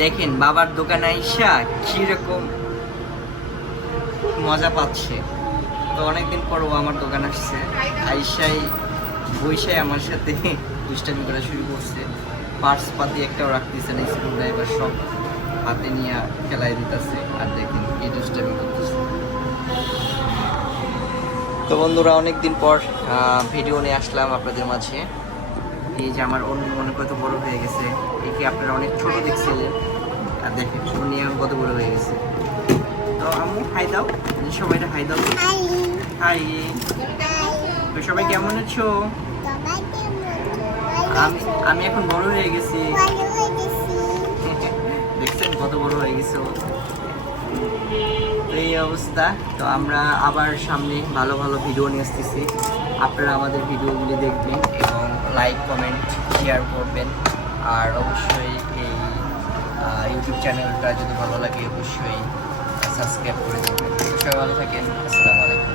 দেখেন বাবার দোকানে আইসা কিরকম মজা পাচ্ছে। তো অনেকদিন পর ও আমার দোকান আসছে, আইসাই বৈশাই আমার সাথে দুষ্টামি করা শুরু করছে। পার্স পাতি একটাও রাখতেছে না, স্ক্রু ড্রাইভার সব হাতে নিয়ে খেলাই দিতেছে। আর দেখেন এই দুষ্টামি করতেছে। তো বন্ধুরা অনেকদিন পর ভিডিও নিয়ে আসলাম আপনাদের মাঝে। এই যে আমার অন্য মনে কত বড় হয়ে গেছে, একে আপনারা অনেক ছোট দেখছিলেন, আর দেখেন উনি এখন কত বড় হয়ে গেছে। তো আমি হাই দাও, সবাইটা হাই দাও। হাই, তো সবাই কেমন আছো? আমি এখন বড় হয়ে গেছি, দেখছেন কত বড় হয়ে গেছে। এই অবস্থা। তো আমরা আবার সামনে ভালো ভালো ভিডিও নিয়ে আসতেছি, আপনারা আমাদের ভিডিওগুলি দেখবেন এবং লাইক কমেন্ট শেয়ার করবেন। আর অবশ্যই এই ইউটিউব চ্যানেলটা যদি ভালো লাগে অবশ্যই সাবস্ক্রাইব করে দেবেন। সবাই ভালো থাকেন, আসসালামু আলাইকুম।